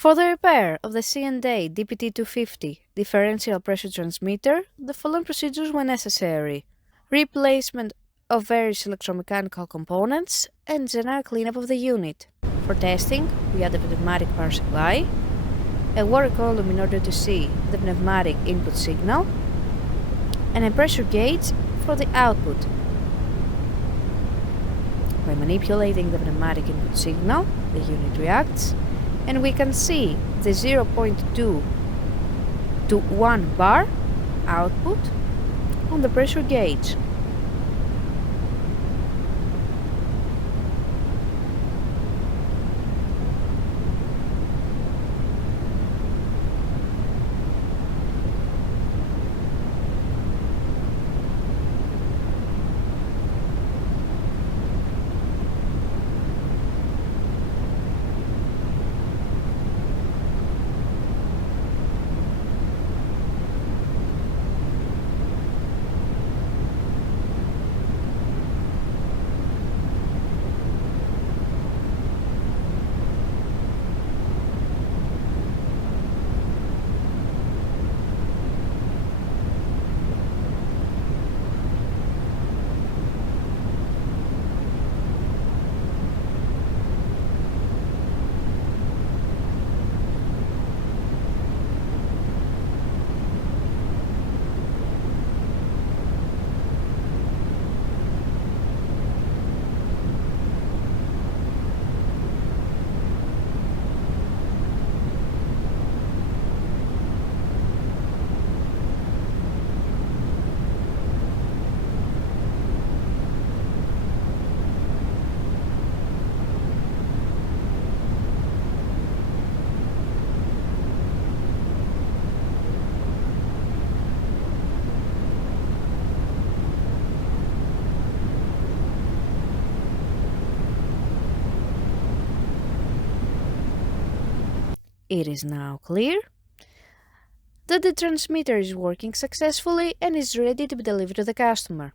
For the repair of the C&A DPT-250 differential pressure transmitter, the following procedures were necessary: replacement of various electromechanical components and general cleanup of the unit. For testing, we add a pneumatic power supply, a water column in order to see the pneumatic input signal, and a pressure gauge for the output. By manipulating the pneumatic input signal, the unit reacts, and we can see the 0.2 to 1 bar output on the pressure gauge. It is now clear that the transmitter is working successfully and is ready to be delivered to the customer.